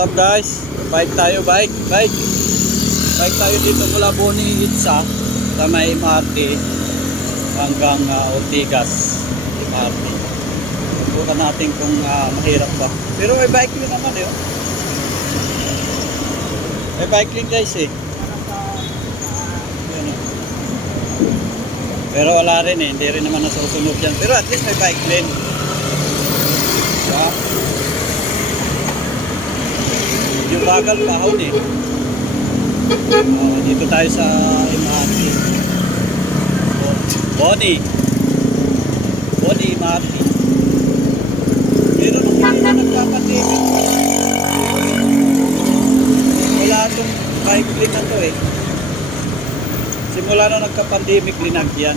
What's up guys? Bike tayo, bike. Bike tayo dito mula Boni Itza sa may MRT hanggang Ortigas MRT. Subukan natin kung mahirap pa. Pero may bike lane naman eh. May bike lane guys eh. Yan, eh. Pero wala rin eh. Hindi rin naman nasusunod yan. Pero at least may bike lane. Diba? Yung bagal kahon eh. Dito tayo sa MRT. Boni MRT. Pero nung nagpapandemic, wala itong bike lane na to eh. Simula na nagka-pandemic, linagyan.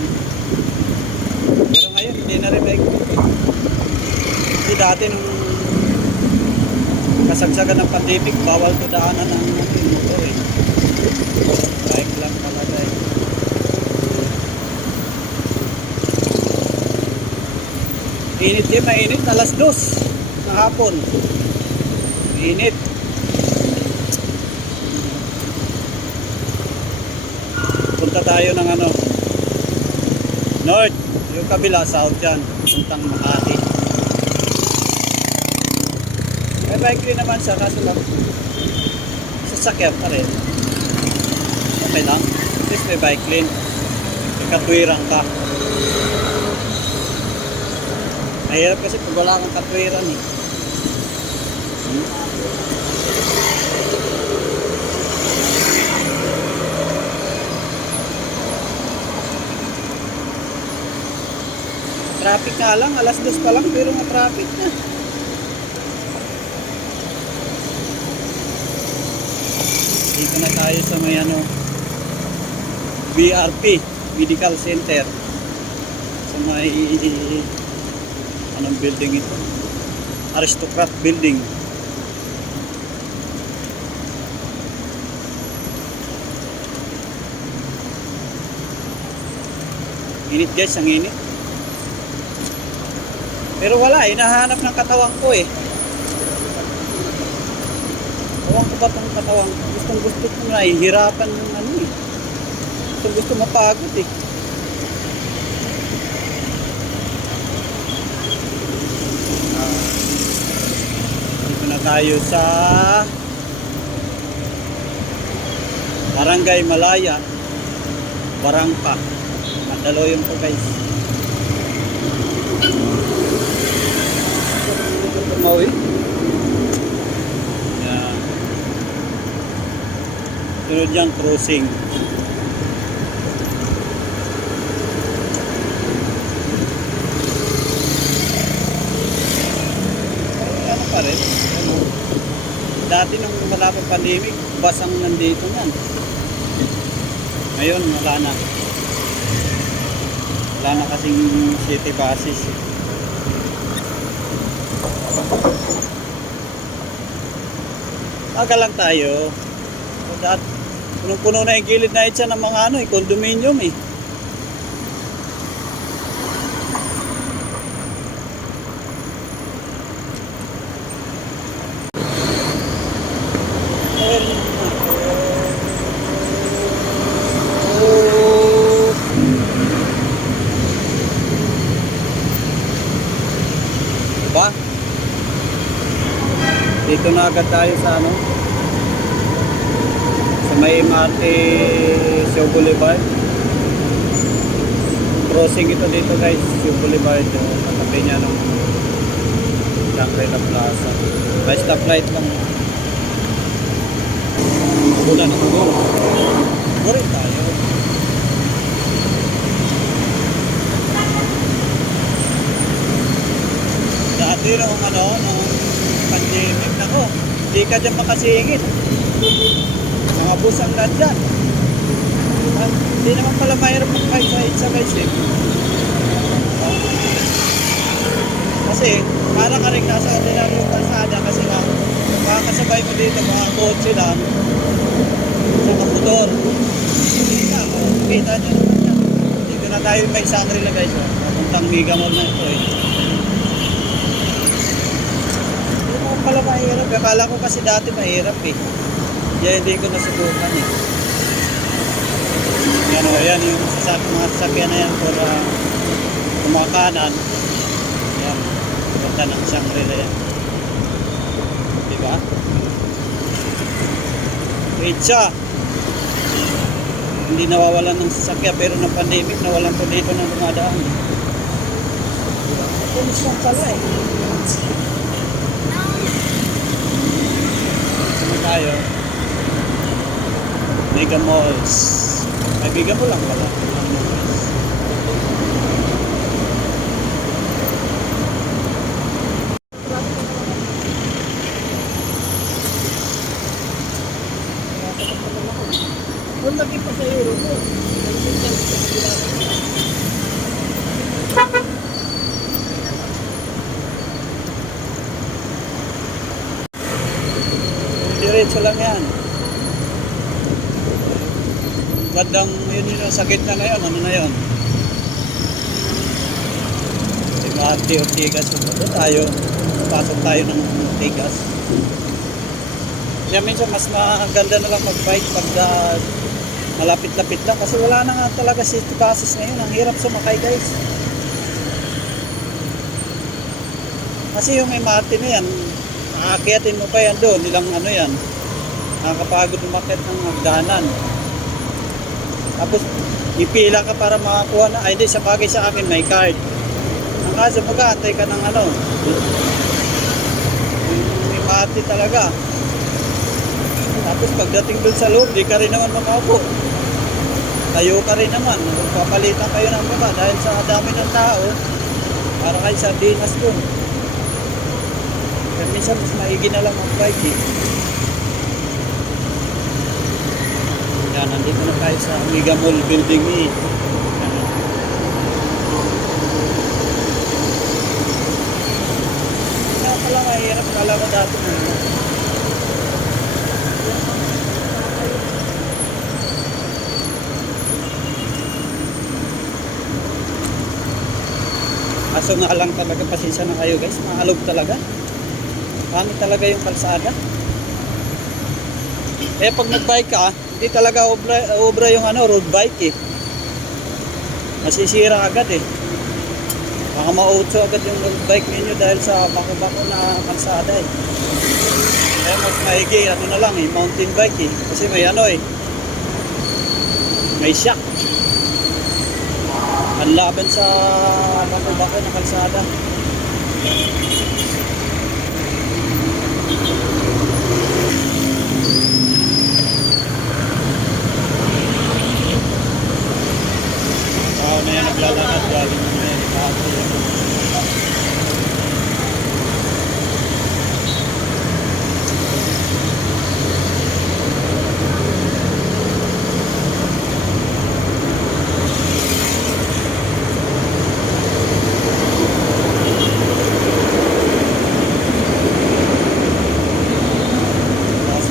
Pero ngayon, hindi na rin bike lane. Kasi dati nung kasagsagan ng pandemic, bawal to daanan ng motor eh. Bike lang talaga eh. Init din, mainit. Alas 2 ng hapon. Init. Punta tayo ng north. Yung kabila, south yan. Puntang Makati. May bike rin naman siya, kaso lang sasakyan pa rin. Okay lang. At least may bike lane. May katwirang ka. Mahirap kasi pag wala kang katwiran eh. Traffic nga lang, alas 2 pa lang pero traffic na. Dito na tayo sa may BRP Medical Center. Sa may anong building ito? Aristocrat Building. Init guys, ang init. Pero wala, hinahanap ng katawan ko eh. Ewan ko ba itong katawan ko? Gustong gusto ko na hihirapan ng eh. Gustong gusto mapagod eh. Dito na tayo sa Barangay Malaya, Barangpa. Mandaluyong po guys. Tumawi. Yan. Sunod yan, crossing. Ano pa rin? Dati nung wala pa pandemic, basang nandito yan. Ngayon, wala na. Wala na kasing city buses. Aga lang tayo. Punong-puno na yung gilid na itsa ng mga condominium eh. Diba? Dito na agad tayo sa sa may MRT Sio Boulevard. Crossing ito dito guys, Sio Boulevard. Katabi niya ng Shangri-La Plaza. May stoplight lang. Bulan na siguro. Burin tayo. Dati nung nung pandemic nako, hindi ka dyan makasingit. Mga bus ang nandyan. Hindi naman pala mahirap kahit sa itsa guys eh. Kasi parang ka rin nasa ordinaryong kalsada kasi nga makakasabay mo dito mga kotse lang sa motor. Kita nyo naman yan. Dito na tayo may Shangri-La guys. Papuntang Mega Mall na ito eh. pala mahirap. Akala ko kasi dati mahirap eh. Kaya hindi ko nasubukan eh. Yan o, yan yung mga sasakyan na yan for kumakanan. Yan. Punta ng Shangri-La yan. Diba? Pizza. Hindi nawawalan ng sasakyan pero ng pandemic nawalan po dito ng dumadaan. Diba? Pulis lang pala eh. Sino tayo? Mega Malls. Ay, Mega Mall lang pala. Kung lagi pa sa Euro po. Diretso lang yan. Bandang yun yung sakit na ngayon. Ano na yun? Si Marty Ortigas. Doon tayo. Pasok tayo ng Ortigas. Kaya minsan mas maganda na lang mag-bike pag malapit-lapit lang. Kasi wala na nga talaga city buses ngayon. Ang hirap sumakay guys. Kasi yung MRT na yan, aakyatin mo pa yan doon. Ilang ano yan. Nakakapagod umakyat ng hagdanan. Tapos ipila ka para makakuha na. Ay hindi, sa bagay sa akin may card. Ang kaso mag-aantay ka ng ano. Yung MRT talaga. Tapos pagdating doon sa loob, di ka rin naman makaupo. Tayo ka rin naman. Papalitan kayo ng baba dahil sa dami ng tao. Para kayo sa dinas doon. Kaya minsan mas maigi na lang mag-bike eh. Yan, nandito na tayo sa Mega Mall building eh. Kaya pala mahirap. Kala ko dati na. Kaso nga lang talaga, pasensya na kayo guys, maalog talaga. Pangit talaga yung kalsada. Eh pag nag-bike ka, hindi talaga obra yung ano, road bike eh. Masisira agad eh. Baka mautso agad yung road bike ninyo dahil sa bako-bako na kalsada eh. Kaya mas maigi, ano na lang eh, mountain bike eh. Kasi may ano eh, may shock. Ang laban sa bako-bako na kalsada. Tao na yan naglalakad galing ng Amerika.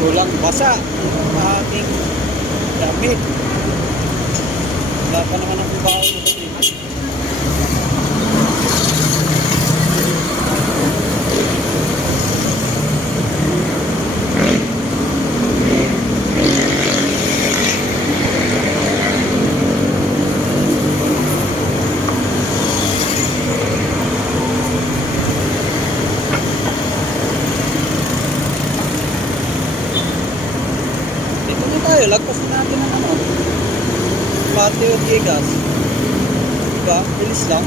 Walang basa ang ating damit. Wala pa naman ang babaw mo dito. Tayo, lagpas na natin ng ano, Marty Ortigas. Diba? Bilis lang.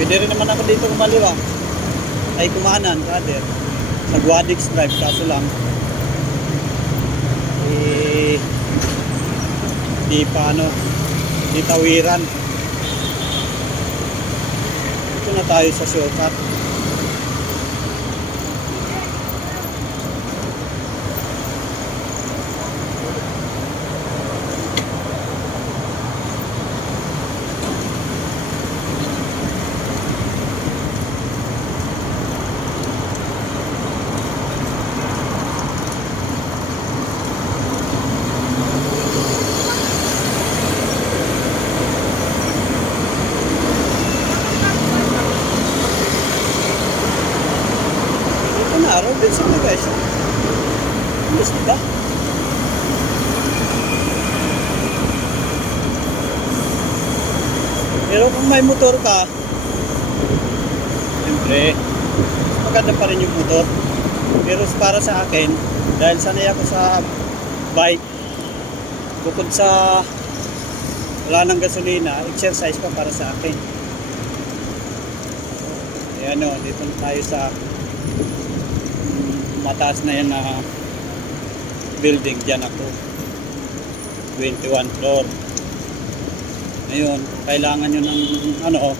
Pwede rin naman ako dito kumaliwa. Ay kumanan, rather. Sa Guadix Drive, kaso lang. Di pa ano, di tawiran. Ito na tayo sa shortcut. guys. Bilis nila. Pero kung may motor ka, siyempre, maganda pa rin yung motor. Pero para sa akin, dahil sanay ako sa bike, bukod sa wala ng gasolina, exercise pa para sa akin. Ayan o, dito tayo sa mataas na yan na building. Diyan ako, 21 floor. Ngayon, kailangan nyo ng ano,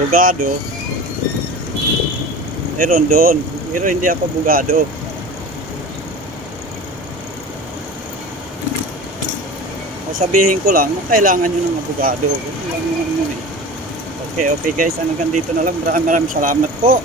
bugado. Meron doon, pero hindi ako bugado. Sabihin ko lang, kailangan nyo ng abogado. Okay guys, hanggang dito na lang. Maraming salamat po.